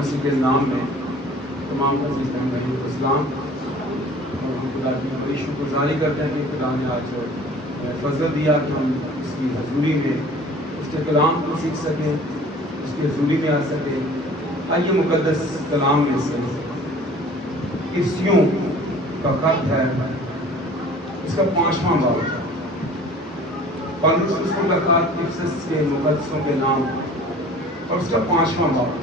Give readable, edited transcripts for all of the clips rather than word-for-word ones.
مسیح کے نام میں تمام عزیز بہنوں کو سلام، اور ہم خدا کی بڑی شکر گزاری کرتے ہیں کہ خدا نے آج فضل دیا کہ ہم اس کی حضوری میں اس کے کلام کو سیکھ سکیں، اس کی حضوری میں آ سکیں۔ آئیے مقدس کلام میں سے افسیوں کا خط ہے، اس کا 5واں باب، پالوس رسول کا خط افسس کے مقدسوں کے نام، اور اس کا 5واں باب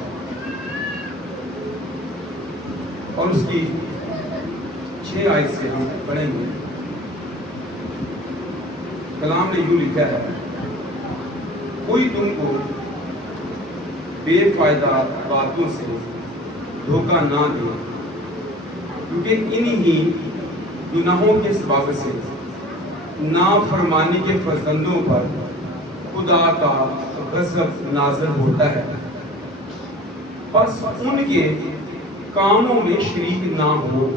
اور اس کی 6 آیت سے ہم پڑھیں گے۔ کلام نے یوں لکھا ہے، کوئی تم کو بے فائدہ باتوں سے دھوکہ نہ دے، کیونکہ انہی گناہوں کے سبب سے نافرمانی کے فرزندوں پر خدا کا غضب نازل ہوتا ہے۔ بس ان کے کاموں میں شریک نہ ہو،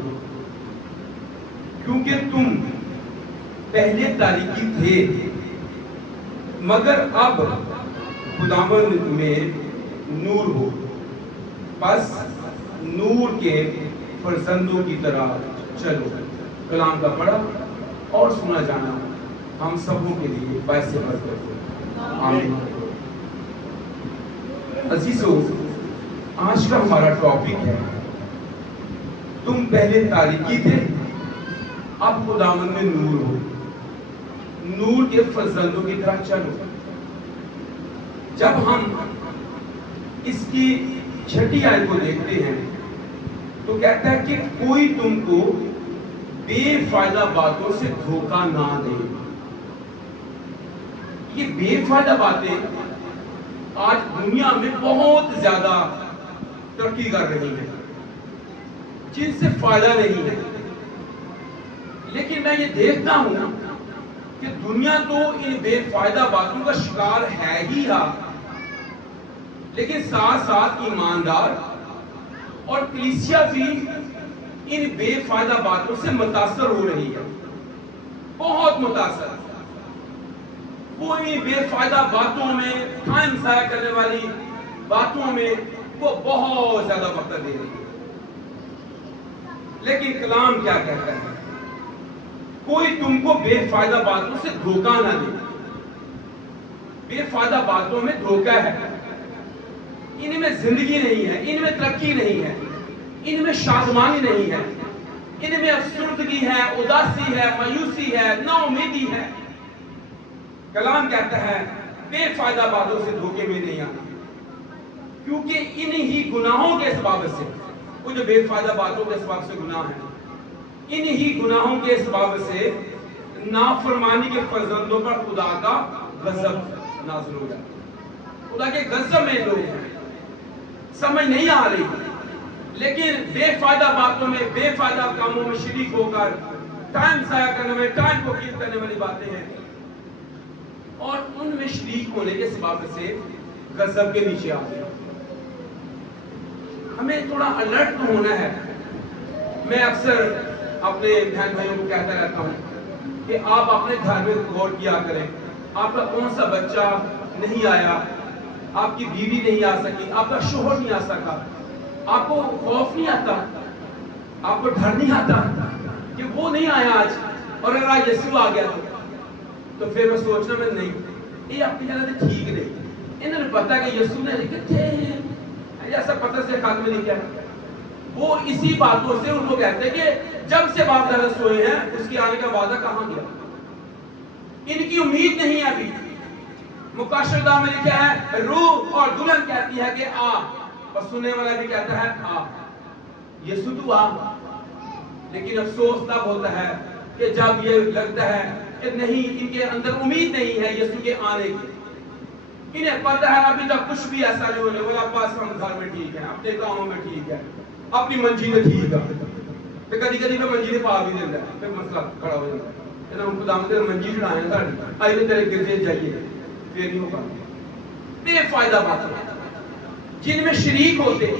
کیونکہ تم پہلے تاریکی تھے مگر اب خداوند میں نور ہو، بس نور کے فرزندوں کی طرح چلو۔ کلام کا پڑھا اور سنا جانا ہم سبوں کے لیے باعث برکت ہو، آمین۔ عزیزو، آج کا ہمارا ٹاپک ہے، تم پہلے تاریکی تھے اب خداوند میں نور ہو، نور کے فرزندوں کی طرح چلو۔ جب ہم اس کی 6 آیت کو دیکھتے ہیں تو کہتا ہے کہ کوئی تم کو بے فائدہ باتوں سے دھوکہ نہ دے۔ یہ بے فائدہ باتیں آج دنیا میں بہت زیادہ ترقی کر رہی ہیں، جن سے فائدہ نہیں ہے، لیکن میں یہ دیکھتا ہوں کہ دنیا تو ان بے فائدہ باتوں کا شکار ہے ہی ہے، لیکن ساتھ ساتھ ایماندار اور کلیسیا بھی ان بے فائدہ باتوں سے متاثر ہو رہی ہے، بہت متاثر۔ وہ ان بے فائدہ باتوں میں، ٹائم ضائع کرنے والی باتوں میں وہ بہت زیادہ وقت دے رہی ہے۔ لیکن کلام کیا کہتا ہے؟ کوئی تم کو بے فائدہ باتوں سے دھوکہ نہ دے۔ بے فائدہ باتوں میں دھوکہ ہے، ان میں زندگی نہیں ہے، ان میں ترقی نہیں ہے، ان میں شادمانی نہیں ہے، ان میں افسردگی ہے، اداسی ہے، مایوسی ہے، نا امیدی ہے۔ کلام کہتا ہے بے فائدہ باتوں سے دھوکے میں نہیں آنا، کیونکہ انہی گناہوں کے سبب سے، وہ جو بے فائدہ باتوں کے سبب سے گناہ ہیں، انہی گناہوں کے سبب سے نافرمانی کے فرزندوں پر خدا کا غضب نازل ہو جاتا ہے۔ خدا کے غضب میں لوگ ہیں، سمجھ نہیں آ رہی، لیکن بے فائدہ باتوں میں، بے فائدہ کاموں میں شریک ہو کر ٹائم ضائع کرنے میں، ٹائم کو کیل کرنے والی باتیں ہیں، اور ان میں شریک ہونے کے سبب سے غضب کے نیچے آ گیا۔ ہمیں تھوڑا الرٹ ہونا ہے۔ میں اکثر اپنے بہن بھائیوں کو کہتا رہتا ہوں کہ آپ اپنے گھر میں غور کیا کریں، آپ کا کون سا بچہ نہیں آیا، آپ کی بیوی نہیں آ سکی، آپ کا شوہر نہیں آ سکا، آپ کو خوف نہیں آتا، آپ کو ڈر نہیں آتا کہ وہ نہیں آیا آج، اور اگر آج یسوع آ گیا تو پھر میں سوچنا میں نہیں، یہ اپنی جگہ سے ٹھیک نہیں، انہوں نے پتا کہ یسوع نے کتنے ہیں، ایسا پتہ سے خاتمے نہیں کیا۔ وہ اسی باتوں سے ان کو کہتے ہیں کہ جب سے باپ دادا سوئے ہیں اس کی آنے کا وعدہ کہاں گیا، ان کی امید نہیں ہے ابھی۔ مکاشفہ میں لکھا ہے روح اور دلہن کہتی ہے کہ آ، اور سننے والا بھی کہتا ہے آ، یسوع تو آ۔ لیکن افسوس تب ہوتا ہے کہ جب یہ لگتا ہے کہ نہیں، ان کے اندر امید نہیں ہے یسوع کے آنے کی، انہیں پتہ ہے ابھی تک کچھ بھی ایسا نہیں ہونے والا، بس ہم گھر میں ٹھیک ہیں، اپنے کاموں میں ٹھیک ہے، اپنی منزل میں ٹھیک ہے، تو کدی کدی میں منزل پا بھی دیتا ہے، پھر مسئلہ کھڑا ہو جاتا ہے کہ ہم خدا نے منزل چڑھائے ہیں ساڑی، آئیے تیرے گرجے جائیے، پھر نہیں ہوگا۔ بے فائدہ باتیں جن میں شریک ہوتے،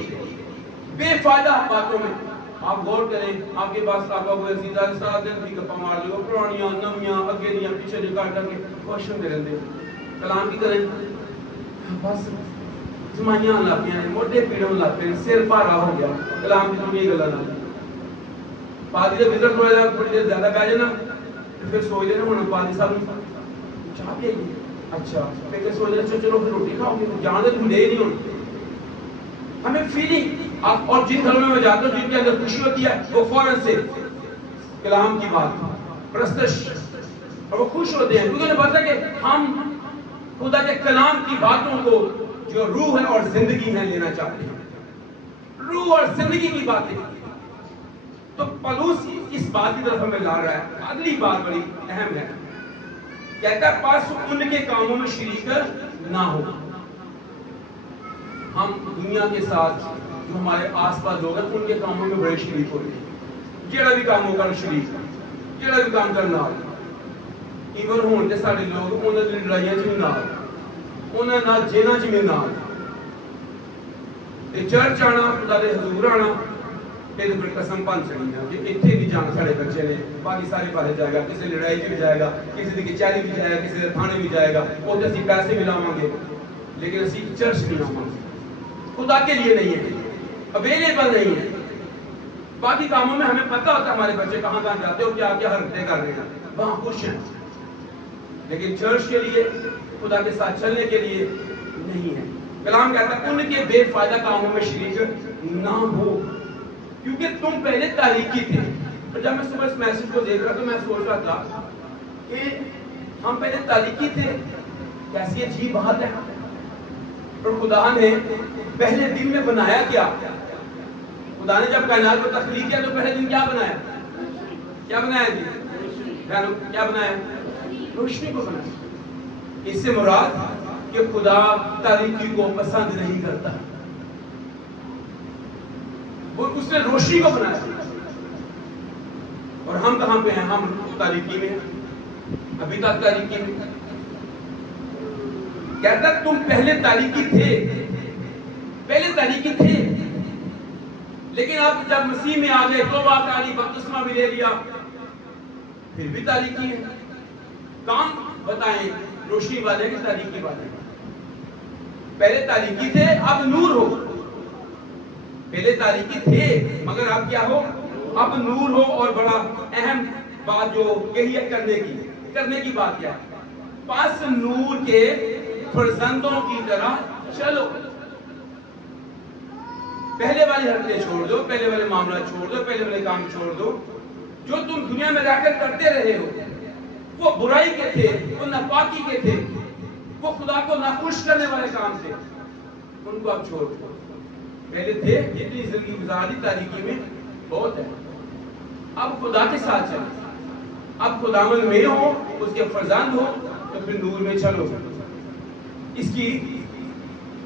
بے فائدہ باتوں میں آپ غور کریں، آپ کے پاس آپ کو عزیزہ سارا دن بھی گپا مار لے، پرانیاں نویاں اگے دیاں پیچھے نکال کر کے کوشچن دے رہتے ہیں، کلام کی کریں بس جمائیاں لاپی ہیں موٹے پیڑوں لاپی ہیں سر پارا ہو گیا کلام کی تمہیں گلا نہ پادی جب بزر تھوڑی دیر زیادہ پہ جائے نا پھر سوچ دینا ہونا پادی صاحب چاہ بھی آئیے اچھا پھر سوچ دینا چلو پھر روٹی کھاؤ گے جانے تم دے نہیں ہونا ہمیں فیلنگ اور جن گھروں میں جاتا ہوں جن کے اندر خوشی ہوتی ہے وہ فوراً سے کلام کی بات پرستش اور وہ خوش ہوتے ہیں کیونکہ انہیں پتا کہ ہم خدا کے کلام کی باتوں کو جو روح ہے اور زندگی میں لینا چاہتے ہیں روح اور زندگی کی باتیں تو پلوس اس بات کی طرف ہمیں لا رہا ہے اگلی بات بڑی اہم ہے کہتا ہے پاس ان کے کاموں میں شریک نہ ہو ہم دنیا کے ساتھ جو ہمارے آس پاس لوگ ہیں ان کے کاموں میں بڑے شریک ہوتے ہیں جڑا بھی کام ہوگا شریک جڑا بھی کام کرنا ایون ہون کے سارے لوگ انہوں نے لڑائیاں چ بھی نہ انہوں نے جینا چ بھی نہ چرچ آنا خدا دے حضور آنا پھر قسم پن چڑی ہے کہ اتنے بھی جانا سارے بچے نے باقی سارے پاسے جائے گا کسی لڑائی بھی جائے گا کسی کی کچہری بھی جائے گا کسی تھانے بھی جائے گا وہ تو اسی پیسے بھی لاؤں گے لیکن اسی چرچ بھی لاؤں گے خدا کے لیے نہیں ہے اویلیبل نہیں ہے باقی کاموں میں ہمیں پتہ ہوتا ہے ہمارے بچے کہاں کہاں جاتے ہیں اور کیا کیا حرکتیں کر رہے ہیں وہاں خوش ہیں لیکن چرچ کے لیے خدا کے ساتھ چلنے کے لیے نہیں ہے کلام کہتا ہے ان کے بے فائدہ کاموں میں شریک نہ ہو کیونکہ تم پہلے تاریکی تھے اور جب میں صبح اس میسج کو دیکھ رہا تو میں سوچ رہا تھا کہ ہم پہلے تاریکی تھے کیسی عجیب بات ہے اور خدا نے پہلے دن میں بنایا کیا خدا نے جب کائنات کو تخلیق کیا تو پہلے دن کیا بنایا جی کیا بنایا روشنی کو بنایا اس سے مراد کہ خدا تاریکی کو پسند نہیں کرتا وہ اس نے روشنی کو بنایا اور ہم کہاں پہ ہیں ہم تاریکی میں ابھی تک تاریکی میں کہتا تم پہلے تاریکی تھے لیکن اب جب مسیح میں آ گئے توبہ کاری بپتسمہ بھی لے لیا پھر بھی تاریکی ہے کام بتائیں روشنی والے کی تاریکی والے پہلے تاریکی تھے اب نور ہو پہلے تاریکی تھے مگر اب کیا ہو اب نور ہو اور بڑا اہم بات جو یہی ہے کرنے کی بات کیا ہے پاس نور کے فرزندوں کی طرح چلو پہلے والی حرکتیں چھوڑ دو پہلے والے معاملہ چھوڑ دو پہلے والے کام چھوڑ دو جو تم دنیا میں رہ کر کرتے رہے ہو وہ برائی کے تھے وہ ناپاکی کے تھے وہ خدا کو ناخوش کرنے والے کام تھے ان کو اب چھوڑ دو پہلے تھے جتنی زندگی گزاری تاریکی میں بہت ہے اب خدا کے ساتھ چلو اب خداوند میں ہو اس کے فرزند ہو تو پھر نور میں چلو اس کی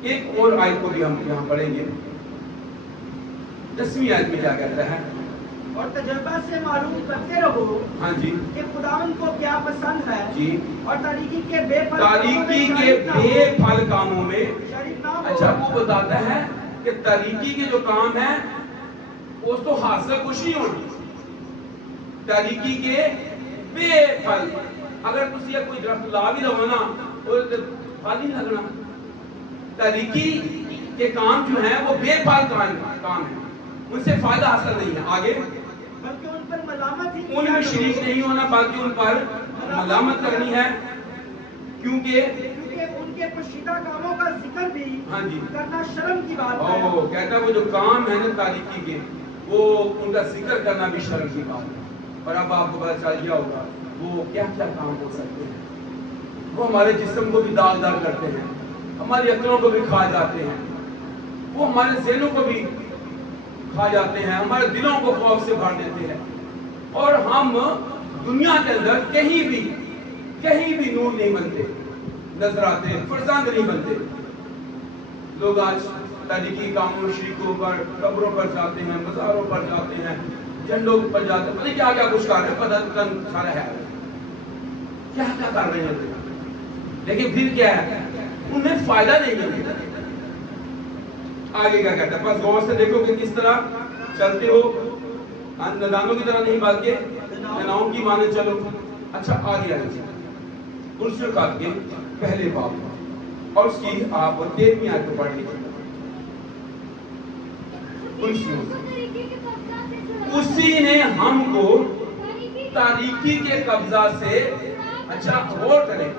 ایک اور آیت کو بھی ہم یہاں پڑھیں گے 10ویں آیت میں کیا کہتا ہے اور تجربہ سے معلوم کرتے رہو ہاں جی کہ خداوند کو کیا پسند ہے جی اور تاریکی کے بے پھل کاموں میں شریک نہ ہو اچھا وہ بتاتا ہے کہ تاریکی کے جو کام ہیں اس تو حاصل کچھ نہیں ہونا تاریکی کے بے پھل اگر تسی کوئی درخت لا بھی لو نا وہ پھل نہیں لگنا تاریکی کے کام جو ہیں وہ بے پھل کام ہیں ان سے فائدہ حاصل نہیں ہے آگے بلکہ ان پر ملامت ہی ان میں شریک نہیں ہونا بلکہ ان پر ملامت کرنی ہے کیونکہ ان کے پوشیدہ کاموں کا ذکر بھی ہاں جی کرنا شرم کی بات ہے کہتا ہے وہ جو کام ہے نا تاریکی کے وہ ان کا ذکر کرنا بھی شرم کی بات ہے اور اب آپ کو پتا چل گیا ہوگا وہ کیا کیا کام ہو سکتے ہیں وہ ہمارے جسم کو بھی داغدار کرتے ہیں ہماری عقلوں کو بھی کھا جاتے ہیں وہ ہمارے ذہنوں کو بھی کھا جاتے ہیں ہمارے دلوں کو خوف سے بھر دیتے ہیں اور ہم دنیا کے اندر کہیں بھی نور نہیں بنتے نظر آتے فرزند نہیں بنتے لوگ آج تاریکی کاموں شریکوں پر قبروں پر جاتے ہیں مزاروں پر جاتے ہیں جھنڈوں پر جاتے ہیں پتہ کیا کیا کچھ کر رہے ہیں پتہ سارا ہے کیا کیا کر رہے ہیں لیکن پھر کیا ہے انہیں فائدہ نہیں ملتا آگے کیا کہتا ہے بس غور سے دیکھو کہ کس طرح چلتے ہو ندانوں کی طرح نہیں بلکہ نناؤں کی مانے چلو اچھا آگے آئیے کرسی خط کے پہلے باب اور اس کی آپ 13ویں آیت کو پڑھ لیجیے اسی نے ہم کو تاریکی کے قبضہ سے، اچھا غور کریں،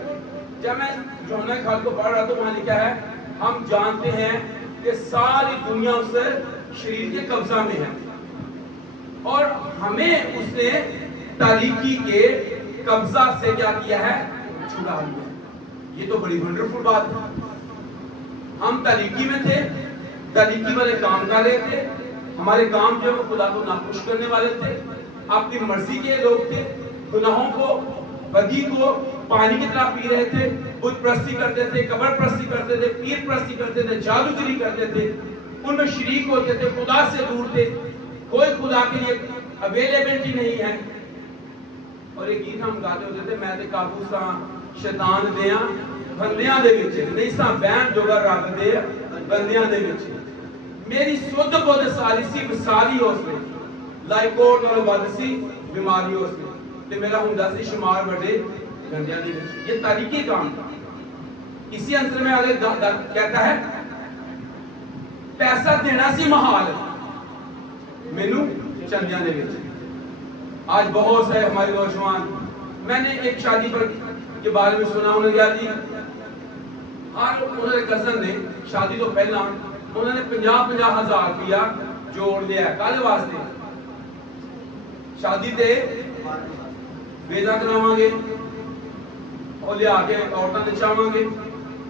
جب میں یوحنا کے خط کو پڑھ رہا تو وہاں لکھا ہے ہم جانتے ہیں کہ ساری دنیا اس شریر کے قبضہ میں ہے، اور ہمیں اس نے تاریکی کے قبضہ سے کیا کیا ہے؟ چھڑا لیا۔ یہ تو بڑی ونڈرفل بات ہے۔ ہم تاریکی میں تھے، تاریکی والے کام کر رہے تھے، ہمارے کام جو خدا کو ناخوش کرنے والے تھے، اپنی مرضی کے لوگ تھے، گناہوں کو، بدی کو پانی کی طرح پی رہے تھے، بت پرستی کرتے تھے، قبر پرستی کرتے تھے، پیر پرستی کرتے تھے، جادوگری کرتے تھے، ان میں شریک ہوتے تھے، خدا سے دور تھے، کوئی خدا کے لیے اویلیبلٹی نہیں ہے۔ اور ایک گیت ہم گاتے ہوتے تھے، میں تے قابو ساں شیطان دیاں بندیاں دے وچ، نہیں ساں بہن جوگا رب دے بندیاں دے وچ۔ میری سدھ بدھ ساری سی وساری اس میں، لائکوٹ اور ود سی بیماری اس میں، تے میرا ہوندا سی شمار بڑے گندیاں دے وچ۔ یہ تاریکی کام تھا۔ اسی عنصر میں آگے کہتا ہے پیسہ دینا سی محال مینوں چندیاں دے وچ۔ آج بہت سے ہمارے نوجوان، میں نے ایک شادی پر کے بارے میں سنا، انہوں نے کیا دی، ہر انہوں نے کزن نے شادی تو پہلا انہوں نے 50,000 روپیہ جوڑ لیا ہے کالے واسطے، شادی تے ویزا کراواں گے اور لے آ کے عورتاں نچاواں گے،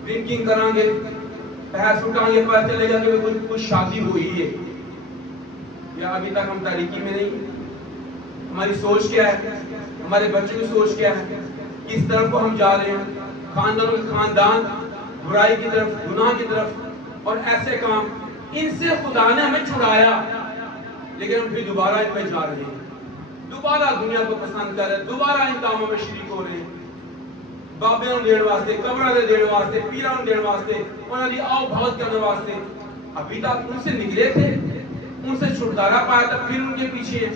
ڈرنکنگ کران گے، پیسے اٹھائیں گے، پتہ چلے گا کہ کچھ شادی ہوئی ہے۔ یا ابھی تک ہم تاریکی میں نہیں، ہماری سوچ کیا ہے، ہمارے بچوں کی سوچ کیا ہے، کس طرف کو ہم جا رہے ہیں، خاندانوں کے خاندان برائی کی طرف، گناہ کی طرف، اور ایسے کام، ان سے خدا نے ہمیں چھڑایا، لیکن ہم پھر دوبارہ ان میں جا رہے ہیں، دوبارہ دنیا کو پسند کر رہے ہیں، دوبارہ ان کاموں میں شریک ہو رہے ہیں، بابے نوں دین واسطے، قبروں دے دین واسطے، پیراں نوں دین واسطے، انہاں دی آؤ بھگت کرنے واسطے۔ ابھی تک ان سے نکلے تھے، ان سے چھٹکارا پایا تھا، پھر ان کے پیچھے ہیں،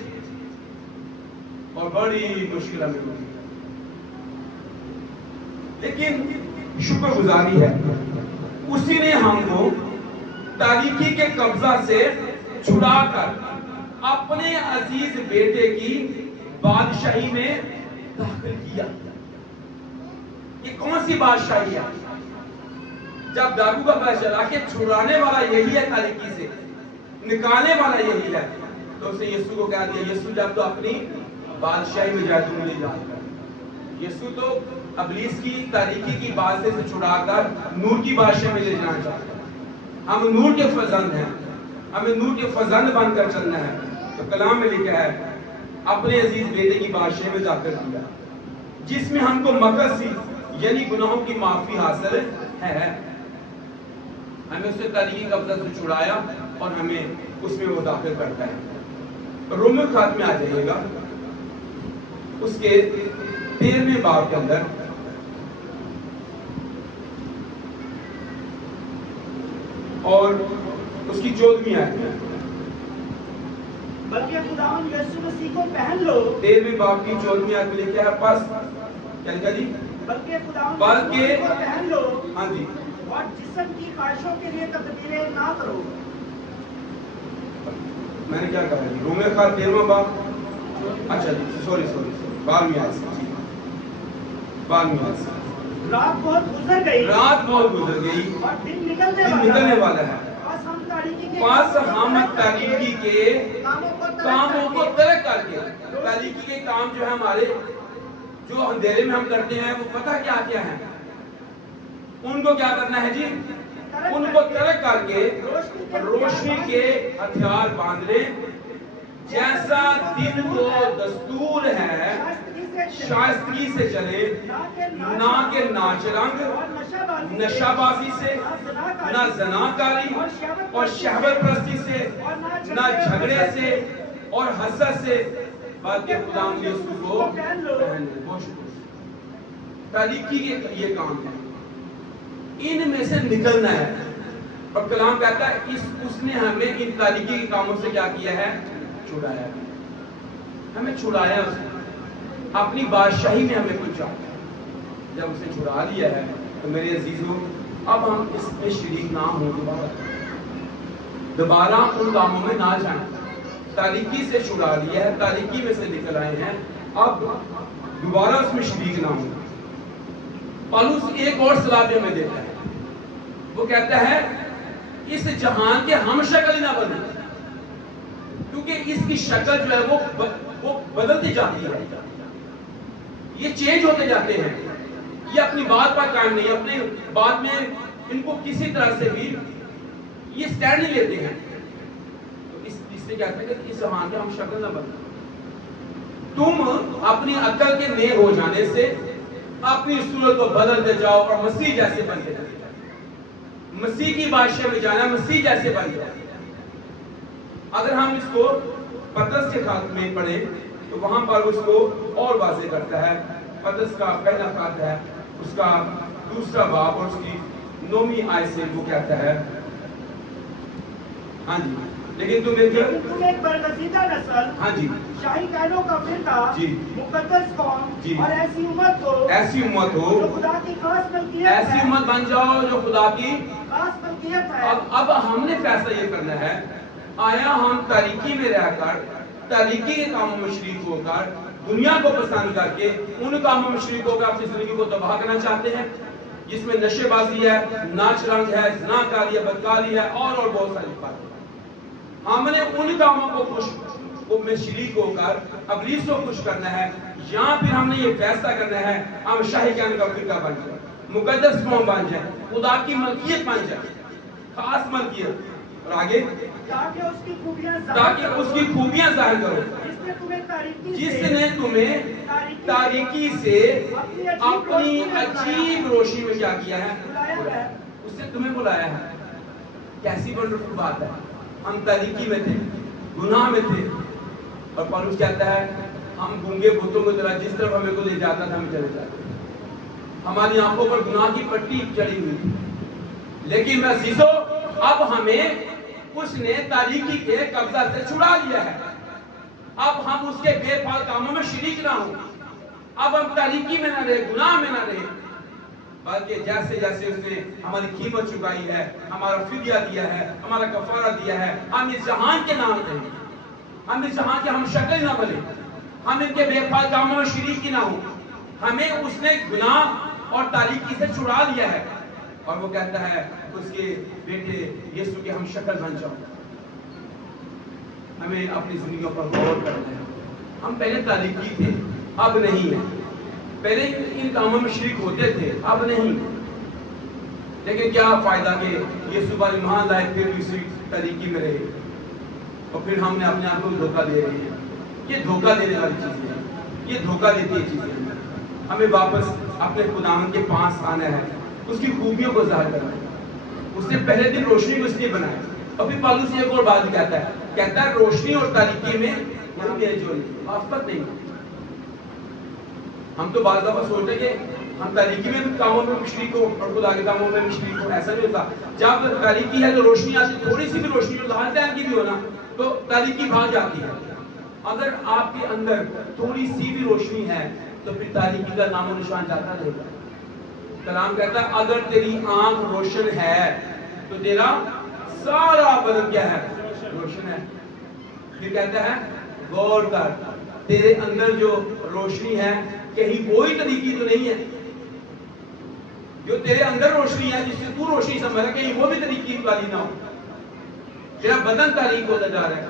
اور بڑی مشکل ہمیں ہوئی۔ لیکن شکر گزاری ہے، اسی نے ہم کو تاریکی کے قبضہ سے چھڑا کر اپنے عزیز بیٹے کی بادشاہی میں داخل کیا۔ یہ کون سی بادشاہی ہے؟ جب ڈاکو کا پتہ چلا کہ چھڑانے والا یہی ہے تاریکی سے، نکالنے والا یہی ہے، تو اسے یسوع کو کہہ دیا، یسوع جب تو اپنی بادشاہی میں جائے تو مجھے یاد کر۔ یسوع تو ابلیس کی تاریکی کی بادشاہی سے چھڑا کر نور کی بادشاہی میں لے جانا چاہتا ہے۔ ہم نور کے فرزند ہیں، ہمیں نور کے فرزند بن کر چلنا ہے۔ تو کلام میں لکھا ہے اپنے عزیز بیٹے کی بادشاہی میں داخل کیا، جس میں ہم کو مقصد یعنی گناہوں کی معافی حاصل ہے۔ ہمیں اس سے تاریکی قبضہ سے چھڑایا اور ہمیں اس میں وہ داخل کرتا ہے۔ رومیو خط میں آ جائیے گا، اس کے 13ویں باب کے اندر اور اس کی 14ویں آیت میں، بلکہ خداوند یسوع مسیح کو پہن لو۔ 13ویں باب کی 14ویں آیت میں لکھا ہے پس کیا لکھا جی؟ بلکہ خداوند یسوع مسیح کو پہن لو، ہاں جی، اور جسم کی خواہشوں کے لیے تدبیریں نہ کرو۔ میں نے کیا کہا جی؟ رومیو خط 13واں باب، اچھا جی سوری 12ویں آیت سے، 12ویں آیت سے، رات بہت گزر گئی، رات بہت گزر گئی اور دن نکلنے والا ہے، پس ہم تاریکی کے کاموں کو ترک کر کے، تاریکی کے کام جو ہے ہمارے جو اندھیرے میں ہم کرتے ہیں وہ پتہ کیا کیا ہے، ان کو کیا کرنا ہے جی؟ ان کو ترک کر کے روشنی کے ہتھیار باندھ لیں، جیسا دن کو دستور ہے شائستگی سے چلے، نہ کہ ناچ رنگ، نشہ بازی سے، نہ زناکاری اور شہوت پرستی سے، نہ جھگڑے سے اور حسد سے، بلکہ خدا یسوع کو پہن لو۔ تاریکی کے یہ کام ہے، ان میں سے نکلنا ہے، اور کلام کہتا ہے اس نے ہمیں ان تاریکی کے کاموں سے کیا کیا ہے؟ چھڑایا، ہمیں چھڑایا، اس نے اپنی بادشاہی میں ہمیں کچھ چاہتا ہے۔ جب اسے چھڑا لیا ہے تو میرے عزیزوں اب ہم اس میں شریک نہ ہوں دوبارہ، دوبارہ ان کاموں میں نہ جائیں. تاریکی سے چھڑا لیا ہے, تاریکی میں سے نکل آئے ہیں, اب دوبارہ اس میں شریک نہ ہوں. پالوس ایک اور صلاح بھی ہمیں دیتا ہے, وہ کہتا ہے اس جہان کے ہم شکل نہ بنے, کیونکہ اس کی شکل جو ہے وہ بدلتی جاتی ہے, یہ چینج ہوتے جاتے ہیں, یہ اپنی بات پر قائم نہیں, اپنے بات میں ان کو کسی طرح سے بھی یہ سٹینڈ نہیں لیتے ہیں. تو اس سے کہتے ہیں کہ اس زمان کے ہم شکل نہ بنیں. تم اپنی عقل کے نیر ہو جانے سے اپنی صورت کو بدلتے جاؤ اور مسیح جیسے بنتے جاؤ. مسیح کی بادشاہ میں جانا, مسیح جیسے بن جاؤ. اگر ہم اس کو پترس کے خط میں پڑھیں تو وہاں پر اس کو اور واضح کرتا ہے. پترس کا پہلا خط ہے, اس کا 2 باب اور اس کی 9ویں آیت سے وہ کہتا ہے, ہاں جی, لیکن تم ایک برگزیدہ نسل, ہاں جی, شاہی کہنوں کا فرقہ, جی, مقدس قوم, جی, اور ایسی امت ہو جو خدا کی خاص ملکیت ہے, ایسی امت بن جاؤ جو خدا کی خاص ملکیت ہے. اب ہم نے فیصلہ یہ کرنا ہے, آیا ہم تاریکی میں رہ کر, تاریکی کے کاموں میں شریک ہو کر, دنیا کو پسند کر کے ان کاموں میں شریک ہو کر اپنی زندگی کو تباہ کرنا چاہتے ہیں جس میں نشے بازی ہے, ناچ رنگ ہے, زناکاری ہے, بدکاری ہے, اور بہت ساری باتیں. ہم نے ان کاموں کو میں شریک ہو کر ابلیس کو خوش کرنا ہے, یا پھر ہم نے یہ فیصلہ کرنا ہے ہم شاہی کہنے کا فرقہ بن جائیں, مقدس قوم بن جائیں, خدا کی ملکیت بن جائیں, خاص ملکیت, اور آگے تاکہ اس کی خوبیاں ظاہر کرو, جس نے تمہیں تاریکی سے اپنی عجیب روشنی میں کیا کیا ہے, اس نے تمہیں بلایا ہے. کیسی ونڈرفل بات ہے. ہم تاریکی میں تھے, گناہ میں تھے, اور پالوس کہتا ہے ہم گونگے بتوں کی طرح جس طرف ہمیں کو لے جاتا تھا ہم چلے جاتے. ہماری آنکھوں پر گناہ کی پٹی چڑھی ہوئی تھی, لیکن میں عزیزو اب ہمیں اس نے تاریکی کے قبضہ سے چھڑا لیا ہے. اب ہم اس کے بے فال کاموں میں شریک نہ ہوں. اب ہم تاریکی میں نہ رہے, گناہ میں نہ رہے, بلکہ جیسے جیسے اس نے ہماری قیمت چکائی ہے, ہمارا فدیہ دیا ہے, ہمارا کفارہ دیا ہے, ہم اس جہان کے نام دیں, ہم اس جہان کے ہم شکل نہ بنے, ہم ان کے بے فال کاموں میں شریک ہی نہ ہوں. ہمیں اس نے گناہ اور تاریکی سے چھڑا لیا ہے, اور وہ کہتا ہے اس کے بیٹے یسوع کے ہم شکل بن جاؤ. ہمیں اپنی زندگیوں پر غور کرنا ہے. ہم پہلے تاریکی تھے, اب نہیں ہے. پہلے ان کاموں میں شریک ہوتے تھے, اب نہیں. لیکن کیا فائدہ کہ یسوع پر ایمان لائے پھر اسی تاریکی میں رہے, اور پھر ہم نے اپنے آپ کو دھوکہ دے رہے ہیں. یہ دھوکہ دینے والی چیزیں ہیں, یہ دھوکہ دیتی ہے چیزیں. ہمیں واپس اپنے خداوند کے پاس آنا ہے, اس کی خوبیوں کو ظاہر کرنا ہے. اس نے پہلے دن روشنی کو اس لیے بنایا. ابھی پالوس ایک اور بات کہتا ہے روشنی اور تاریکی میں آفت نہیں. ہم تو بعض دفعہ سوچتے ہیں کہ ہم تاریکی میں کاموں میں شریک ہو اور خدا کے کاموں میں شریک ہو. ایسا نہیں ہوتا. جب تاریکی ہے تو روشنی آتی, تھوڑی سی بھی روشنی ہو, لاہر دین کی بھی ہونا, تو تاریکی بھاگ جاتی ہے. اگر آپ کے اندر تھوڑی سی بھی روشنی ہے تو پھر تاریکی کا نام و نشان جاتا رہے گا. کلام کہتا ہے اگر تیری آنکھ روشن ہے تو تیرا سارا بدن کیا ہے, روشن ہے. پھر کہتا ہے غور کر, تیرے اندر جو روشنی ہے کہیں وہی طریقی تو نہیں ہے. جو تیرے اندر روشنی ہے جس سے تو روشنی سمجھ رہا, کہیں وہ بھی طریقی والی نہ ہو. تیرا بدن تاریک ہوتا جا رہا ہے.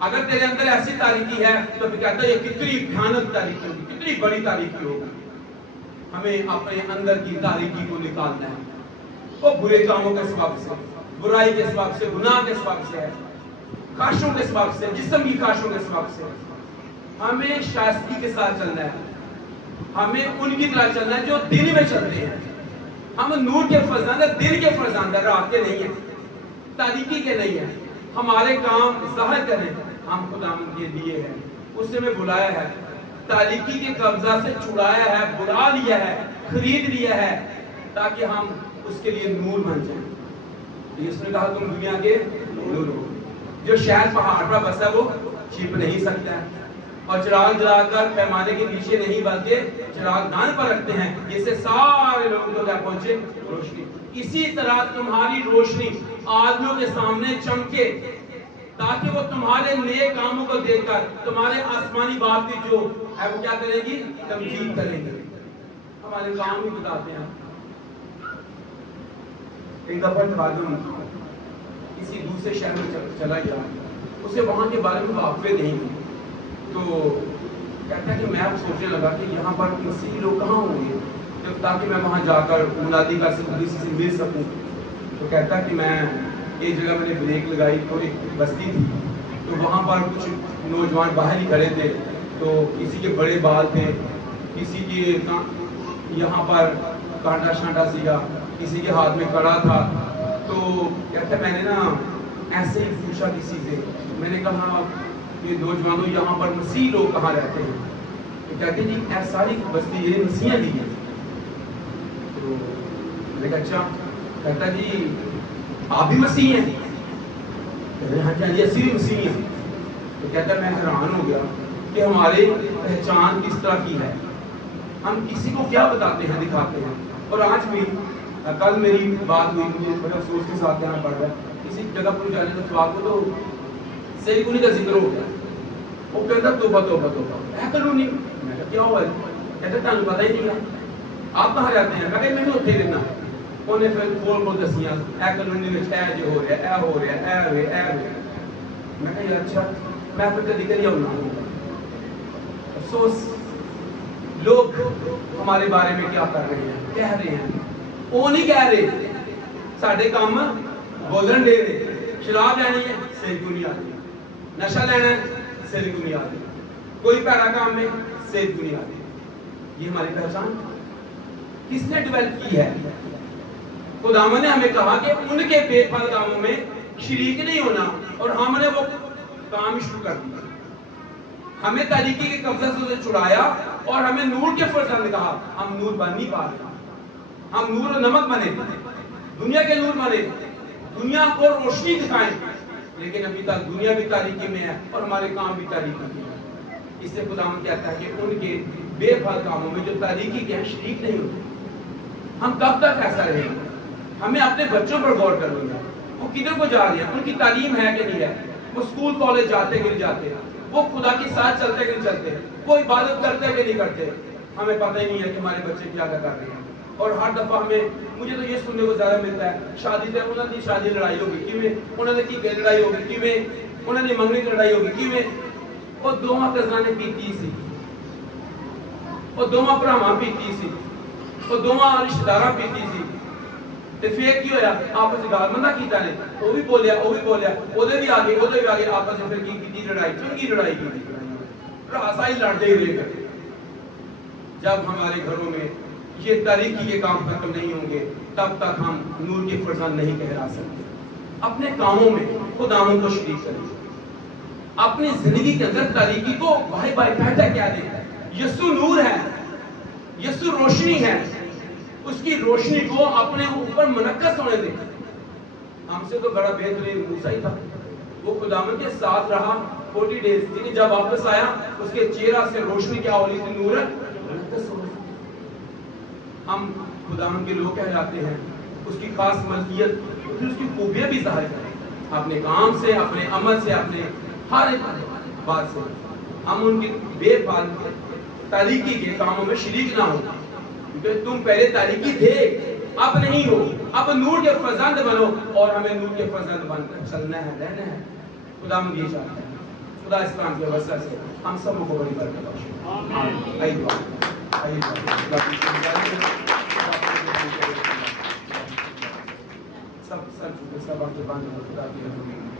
اگر تیرے اندر ایسی تاریکی ہے تو پھر کہتا ہے یہ کتنی بھیانک تاریکی ہوگی, کتنی بڑی تاریکی ہوگی. ہمیں اپنے اندر کی تاریکی کو نکالنا ہے. وہ برے کاموں کے سبب سے, برائی کے سبب سے, گناہ کے سبب سے ہے, خواہشوں کے سبب سے, جسم کی خواہشوں کے سبب سے. ہمیں شائستگی کے ساتھ چلنا ہے. ہمیں ان کی طرح چلنا ہے جو دن میں چلتے ہیں. ہم نور کے فرزند ہیں, دن کے فرزند ہیں, رات کے نہیں ہیں, تاریکی کے نہیں ہیں. ہمارے کام ظاہر کریں, ہم خدا کے لیے ہیں. اس نے ہمیں بلایا ہے, تاریکی کے قبضہ سے چھڑایا ہے, بلا لیا ہے, خرید لیا ہے, تاکہ ہم اس کے لیے نور بن جائیں. اس نے کہا تم دنیا کے نور ہو. جو شہر پہاڑ پر بسا وہ چھپ نہیں سکتا ہے, اور چراغ جلا کر پیمانے کے پیچھے نہیں بلکہ چراغ دان پر رکھتے ہیں, جس سے سارے لوگوں کو کیا پہنچے, روشنی. اسی طرح تمہاری روشنی آدمیوں کے سامنے چمکے، تاکہ وہ تمہارے نیک کاموں کو دیکھ کر تمہارے آسمانی باپ کی جو ہے وہ کیا کرے گی؟ تمجید کریں گے۔ ہمارے کام بھی بتاتے ہیں۔ ایک دفعہ خادم کسی دوسرے شہر میں چلا گیا، اسے وہاں کے بارے میں واقف نہیں تھی، تو کہتا ہے کہ میں اب سوچنے لگا کہ یہاں پر مسیحی لوگ کہاں ہوں گے جب تاکہ میں وہاں جا کر منادی کر سکوں، کسی سے مل سکوں۔ تو کہتا ہے کہ میں ایک جگہ میں نے بریک لگائی تو ایک بستی تھی، تو وہاں پر کچھ نوجوان باہر ہی کھڑے تھے، تو کسی کے بڑے بال تھے، کسی کے یہاں پر کانٹا شانٹا سیگا، کسی کے ہاتھ میں کڑا تھا۔ تو کہتا ہے میں نے نا ایسے ہی پوچھا کسی سے، میں نے کہا کہ نوجوانوں یہاں پر مسیح لوگ کہاں رہتے ہیں؟ تو کہتے ہیں جی ساری بستی یہ مسیحیاں بھی ہیں۔ تو میں نے کہا اچھا، کہتا جی آپ بھی مسیح ہیں؟ کہتے ہیں ہاں جی اسی بھی مسیح ہیں۔ تو کہتا ہے میں حیران ہو گیا کہ ہماری پہچان کس طرح کی ہے، ہم کسی کو کیا بتاتے ہیں، دکھاتے ہیں۔ اور آج بھی کل میری بات ہوئی، مجھے بڑے افسوس کے ساتھ کہنا پڑ رہا ہے، کسی جگہ پر جانے تو سوال کو تو صحیح کنی کا ذکر ہو گیا، وہ کہتا توبہ توبہ توبہ اے کلونی۔ میں کہا کیا ہوا ہے؟ کہتا تانوں پتہ ہی نہیں ہے آپ کہاں رہتے ہیں؟ میں کہا میں اتنے رہنا۔ انہیں پھر کھول کھول دسیاں اے کلونی میں اے جو ہو رہا ہے، اے ہو رہا ہے، اے ہوئے اے ہوئے۔ میں کہا یار اچھا، میں پھر کدی کدی آؤں گا۔ افسوس لوگ ہمارے بارے میں کیا کر رہے ہیں، کہہ رہے ہیں، وہ نہیں کہہ رہے ساڈے کام بولن دے رہے، شراب لینی ہے صحیح کو نہیں آتی، نشہ لینا ہے صحیح کو نہیں آتی، کوئی پیڑا کام میں صحیح کو نہیں آتی۔ یہ ہماری پہچان کس نے ڈیولپ کی ہے؟ خداوند نے ہمیں کہا کہ ان کے بے پھل کاموں میں شریک نہیں ہونا، اور ہم نے وہ کام شروع کر دیا۔ ہمیں تاریکی کے قبضہ سے چھڑایا اور ہمیں نور کے فرزند کہا۔ ہم نور بن نہیں پا رہے، ہم نور و نمک بنے، دنیا کے نور بنے، دنیا کو روشنی دکھائیں، لیکن ابھی تک دنیا بھی تاریکی میں ہے اور ہمارے کام بھی تاریکی میں ہے۔ اس سے خداوند کہتا ہے کہ ان کے بے پھل کاموں میں جو تاریکی کے ہیں شریک نہیں ہوتے۔ ہم کب تک ایسا رہیں گے؟ ہمیں اپنے بچوں پر غور کرنا ہے، وہ کدھر کو جا رہے ہیں، ان کی تعلیم ہے کہ نہیں ہے، وہ اسکول کالج جاتے کہ نہیں جاتے، وہ خدا کے ساتھ چلتے کہ نہیں چلتے، وہ عبادت کرتے کہ نہیں کرتے۔ ہمیں پتہ ہی نہیں ہے کہ ہمارے بچے کیا کر رہے ہیں۔ اور ہر دفعہ مجھے تو یہ سننے کو زیادہ ملتا ہے، شادی سے انہوں نے شادی لڑائی ہوگی کیویں، انہوں نے کی لڑائی ہوگی کیویں، انہوں نے منگنی لڑائی ہوگی کیویں۔ وہ دوواں کزناں نے پیتی سی، وہ دوواں بھراواں پیتی سی، وہ دوواں رشتہ داراں پیتی سی، تے پھر کی ہویا؟ آپس میں گال مندہ کیتا نے، وہ بھی بولیا اودے بھی آگے آپس میں پھر کی لڑائی، چنگی لڑائی کی، راسائی لڑتے ہی رہ گئے۔ جب ہمارے گھروں میں یہ تاریکی کے کام ختم نہیں ہوں گے تب تک ہم نور کے فرزند نہیں کہلا سکتے۔ اپنے کاموں میں خداوند کو شریک کریں، اپنی زندگی کے اندر تاریکی کو بھائی پہٹا کیا دیں۔ یسوع نور ہے، یسوع روشنی ہے، اس کی روشنی کو اپنے اوپر منعکس ہونے دیں۔ ہم سے تو بڑا بہترین موسیٰ ہی تھا، وہ خداوند کے ساتھ رہا 40 ڈیز، لیکن جب واپس آیا اس کے چہرہ سے روشنی کیا ہو رہی تھی؟ نور منعکس ہو رہی تھی۔ ہم خداوند کے لوگ کہلاتے ہیں، اس کی خاص ملکیت، اس کی خوبیاں بھی ظاہر کریں اپنے کام سے، اپنے عمل سے، اپنے ہر ایک بات سے۔ ہم ان کی بے پھل تاریکی کے کاموں میں شریک نہ ہو، کیونکہ تم پہلے تاریکی تھے، اب نہیں ہو، اب نور کے فرزند بنو، اور ہمیں نور کے فرزند بن کر چلنا ہے، رہنا ہے۔ خداوند یہ چاہتا ہے۔ خدا اس کام کے وسیلے سے ہم سب کو بڑی برکت بخشے۔ آمین۔ آئیے دعا سب سب آپ کے بندے خدا کی رحمت